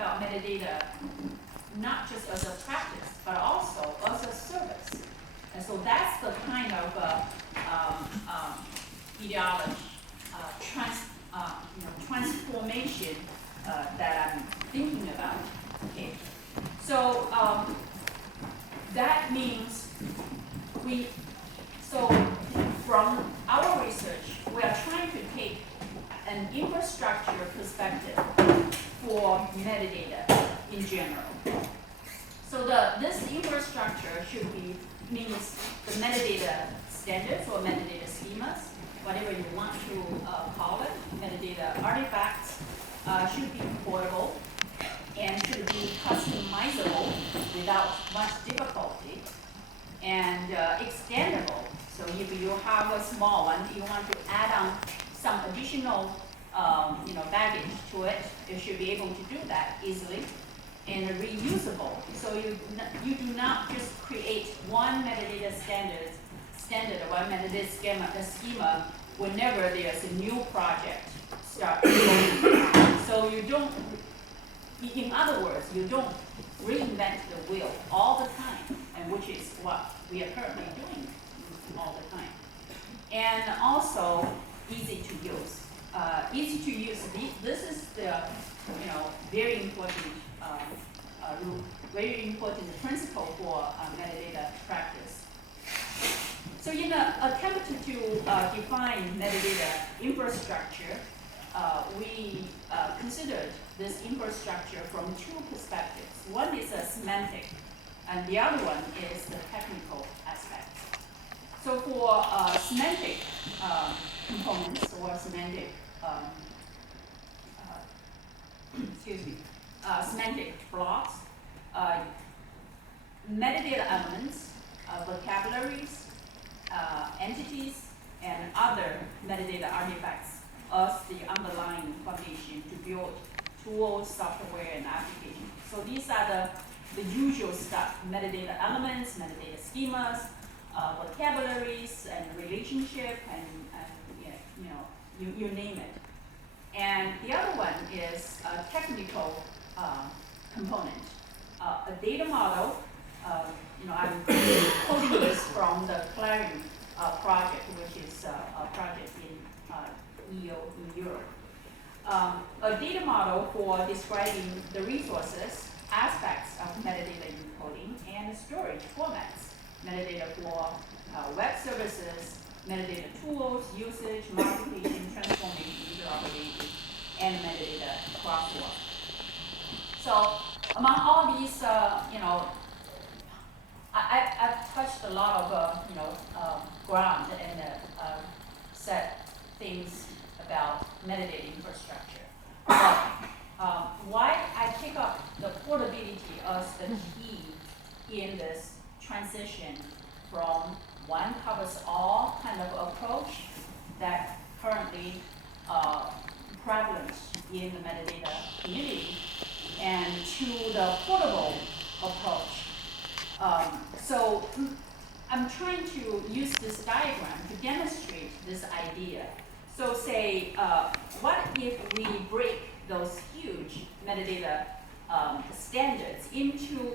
about metadata not just as a practice, but also as a service. And so that's the kind of ideology, transformation that I'm thinking about. Okay, so that means from our research, we are trying to take an infrastructure perspective for metadata in general. So this infrastructure means the metadata standards or metadata schemas, whatever you want to call it. Metadata artifacts should be portable and should be customizable without much difficulty, and extendable. So if you have a small one, you want to add on some additional baggage to it, you should be able to do that easily, and reusable. So you do not just create one metadata standard or one metadata schema whenever there's a new project start going. So you don't, in other words, you don't reinvent the wheel all the time, and which is what we are currently doing all the time. And also easy to use. Easy to use. This is the very important principle for metadata practice. So in an attempt to define metadata infrastructure, we considered this infrastructure from two perspectives. One is a semantic, and the other one is the technical aspect. So for semantic components or semantic semantic blocks, metadata elements, vocabularies, entities, and other metadata artifacts as the underlying foundation to build tools, software, and applications. So these are the usual stuff: metadata elements, metadata schemas, vocabularies, and relationship, and you name it. And the other one is a technical component, a data model. I'm quoting this from the Clarion project, which is a project in EU in Europe. A data model for describing the resources, aspects of metadata encoding, and storage formats. Metadata for web services, metadata tools, usage, modification, transformation, interoperability, and metadata crosswalk. So among all these, I've touched a lot of ground and said things about metadata infrastructure. But why I pick up the portability as the key in this transition from one covers all kind of approach that currently prevalent in the metadata community, and to the portable approach. So I'm trying to use this diagram to demonstrate this idea. So say, what if we break those huge metadata standards into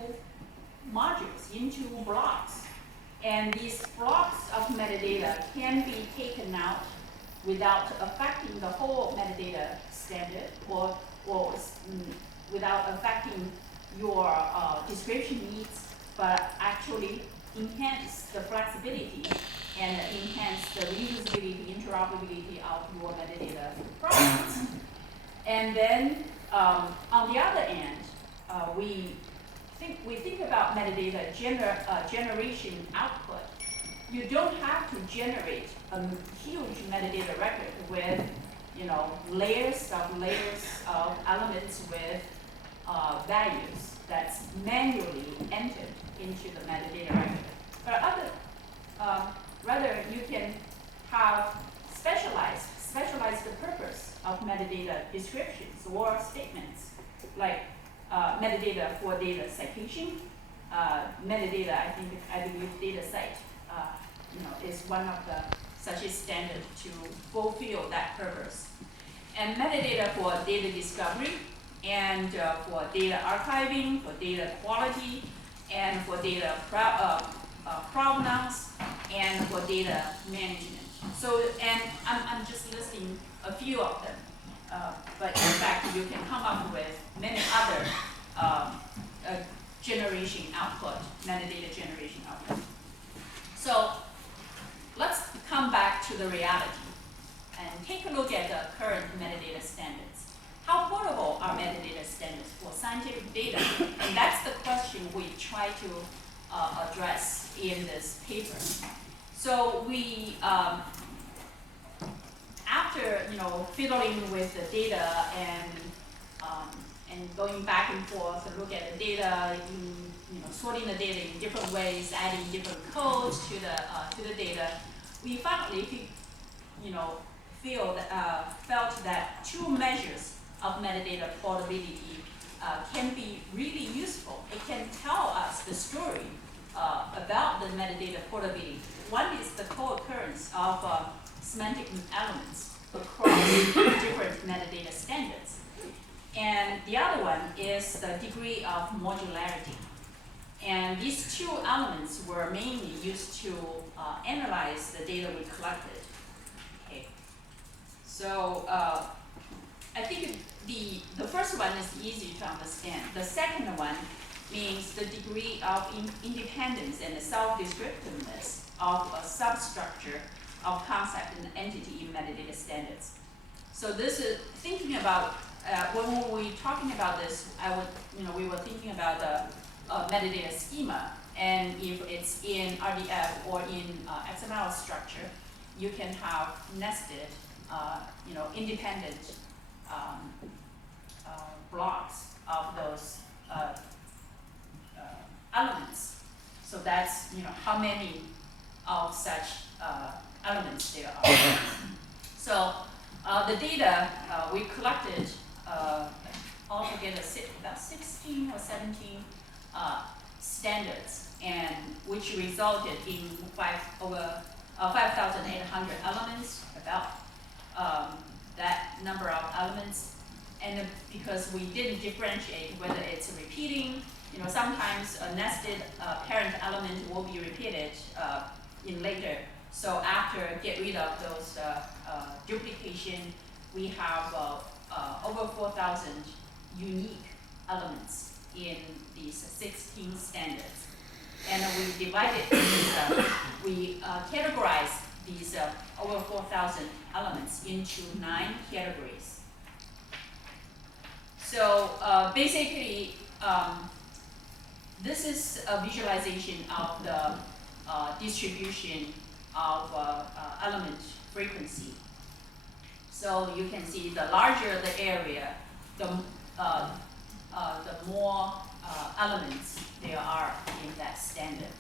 modules, into blocks? And these blocks of metadata can be taken out without affecting the whole metadata standard, or without affecting your description needs, but actually enhance the flexibility and enhance the reusability, interoperability of your metadata products. And then on the other end, we think about metadata generation output. You don't have to generate a huge metadata record with layers of elements with values that's manually entered into the metadata record. But rather you can have specialize the purpose of metadata descriptions or statements, like metadata for data citation, metadata, I believe data site, is one of the such a standard to fulfill that purpose. And metadata for data discovery and for data archiving, for data quality, and for data provenance, and for data management. So, and I'm just listing a few of them, but in fact, you can come up with many other generation output, metadata generation output. So, let's come back to the reality and take a look at the current metadata standards. How portable are metadata standards for scientific data? And that's the question we try to address in this paper. So we, after fiddling with the data and going back and forth to look at the data, sorting the data in different ways, adding different codes to the data, we finally felt that two measures of metadata portability can be really useful. It can tell us the story about the metadata portability. One is the co-occurrence of semantic elements across different metadata standards. And the other one is the degree of modularity. And these two elements were mainly used to analyze the data we collected. Okay. So I think the first one is easy to understand. The second one means the degree of independence and self-descriptiveness of a substructure of concept and entity in metadata standards. So this is thinking about when we were talking about this, we were thinking about the metadata schema, and if it's in RDF or in XML structure, you can have nested, independent blocks of those elements. So that's how many of such elements there are. So the data we collected altogether about 16 or 17 standards, and which resulted in over 5,800 elements, about that number of elements. And because we didn't differentiate whether it's repeating, sometimes a nested parent element will be repeated in later. So after get rid of those duplication, we have over 4,000 unique elements in these 16 standards. And we divided these, we categorized these over 4,000 elements into 9 categories. So basically, this is a visualization of the distribution of element frequency. So you can see the larger the area, the more elements there are in that standard.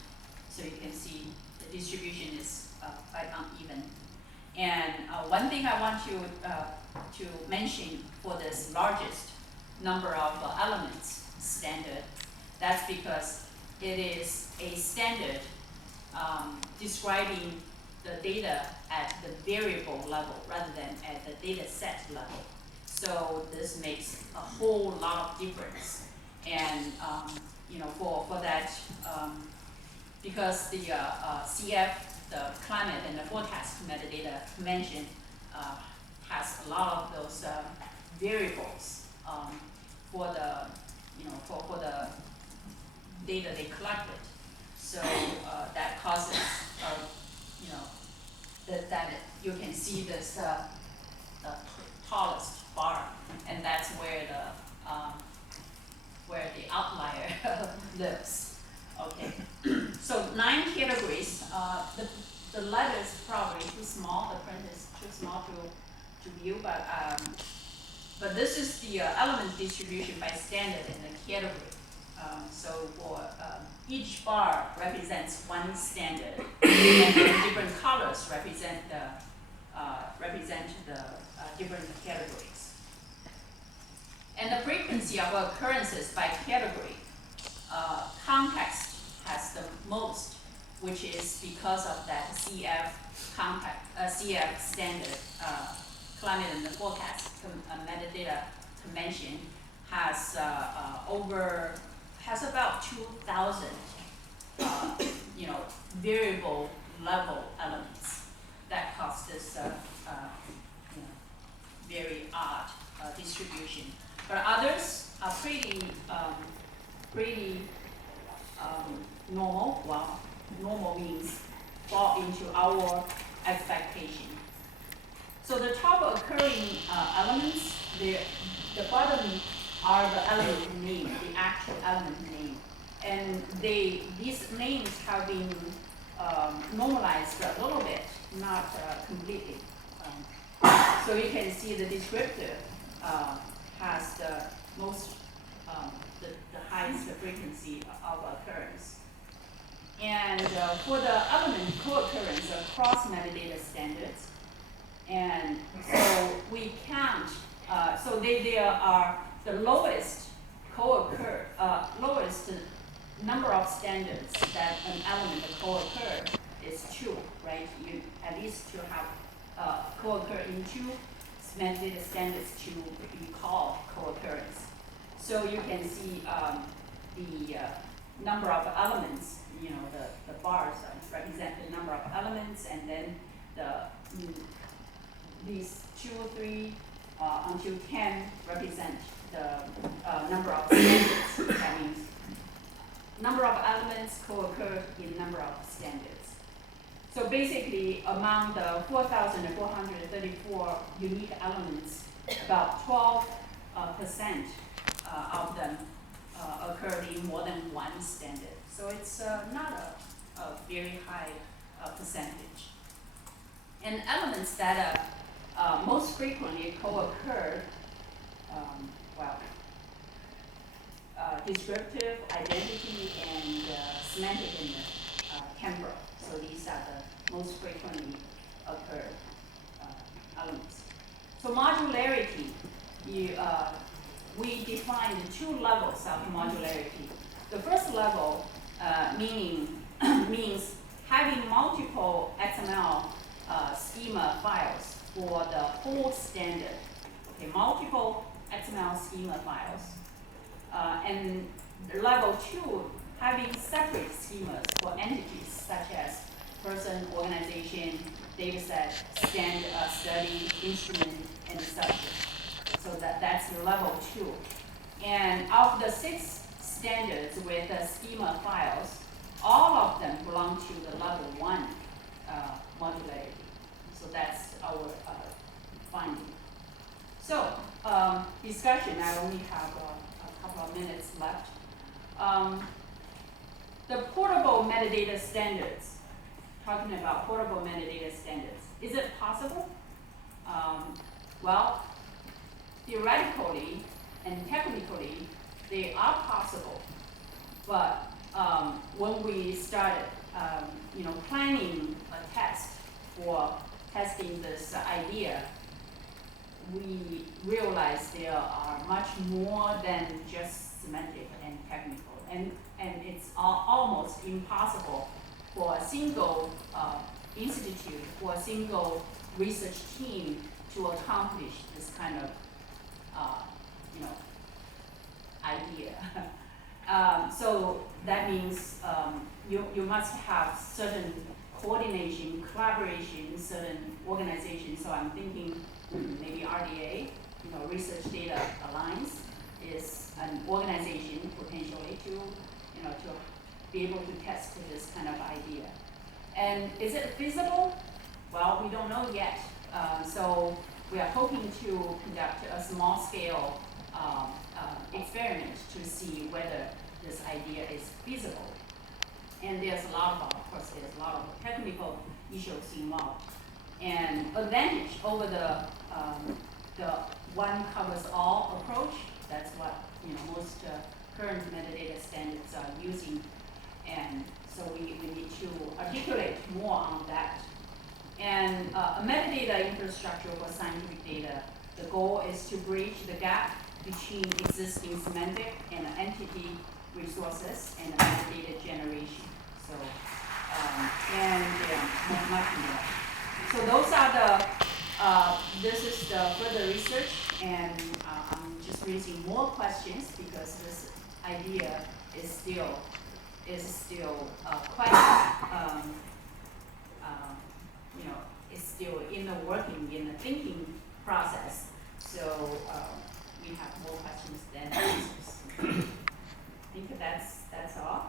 So you can see the distribution is quite uneven. And one thing I want to mention for this largest number of elements standard, that's because it is a standard describing the data at the variable level rather than at the data set level. So this makes a whole lot of difference. And for that, because the CF, the climate and the forecast metadata mentioned, has a lot of those variables for the for the data they collected. So that causes that you can see this the tallest bar, and that's where the outlier lives. Okay, so 9 categories. The letter is probably too small. The print is too small to view, but this is the element distribution by standard in the category. So for each bar represents one standard, and the different colors represent the different categories. And the frequency of occurrences by category, context has the most, which is because of that CF standard, climate and the forecast metadata convention. has has about 2,000 variable level elements that cause this very odd distribution. But others are pretty normal. Well, normal means fall into our expectation. So the top occurring elements, the bottom are the element name, the actual element name. And these names have been normalized a little bit, not completely. So you can see the descriptive has the most, the highest frequency of occurrence. And for the element co-occurrence across metadata standards, and so we count, so there are the lowest lowest number of standards that an element co-occur is 2, right? You at least to have co-occur in 2 metadata standards to be called co-occurrence. So you can see the number of elements, the bars represent the number of elements, and then these 2, 3 until 10 represent the number of standards. That means number of elements co-occur in number of standards. So basically, among the 4,434 unique elements, about 12% of them occurred in more than one standard. So it's not a very high percentage. And elements that most frequently co-occur, descriptive, identity, and semantic and temporal. So these are the most frequently occurred elements. So modularity, we defined 2 levels of modularity. The first level means having multiple XML schema files for the whole standard. Okay, multiple XML schema files. And level 2, having separate schemas for entities such as person, organization, dataset, study, instrument, and subject. So that's level 2. And of the 6 standards with schema files, all of them belong to the level 1 modularity. So that's our finding. So discussion, I only have a couple of minutes left. The portable metadata standards, talking about portable metadata standards, is it possible? Well, theoretically and technically, they are possible. But when we started, planning a test for testing this idea, we realized there are much more than just semantic and technical, and it's almost impossible for a single institute, for a single research team to accomplish this kind of idea. So that means you must have certain coordination, collaboration, certain organization. So I'm thinking maybe RDA, Research Data Alliance, is an organization potentially to be able to test this kind of idea. And is it feasible? Well, we don't know yet. So we are hoping to conduct a small scale experiment to see whether this idea is feasible. And there's a lot of technical issues involved. And advantage over the one covers all approach. That's what most current metadata standards are using. And so we need to articulate more on that. And a metadata infrastructure for scientific data, the goal is to bridge the gap between existing semantic and entity resources and metadata generation. So, much more. So those are this is the further research, and I'm just raising more questions because this idea is still quite is still in the working, in the thinking process. So we have more questions than answers. I think that's all.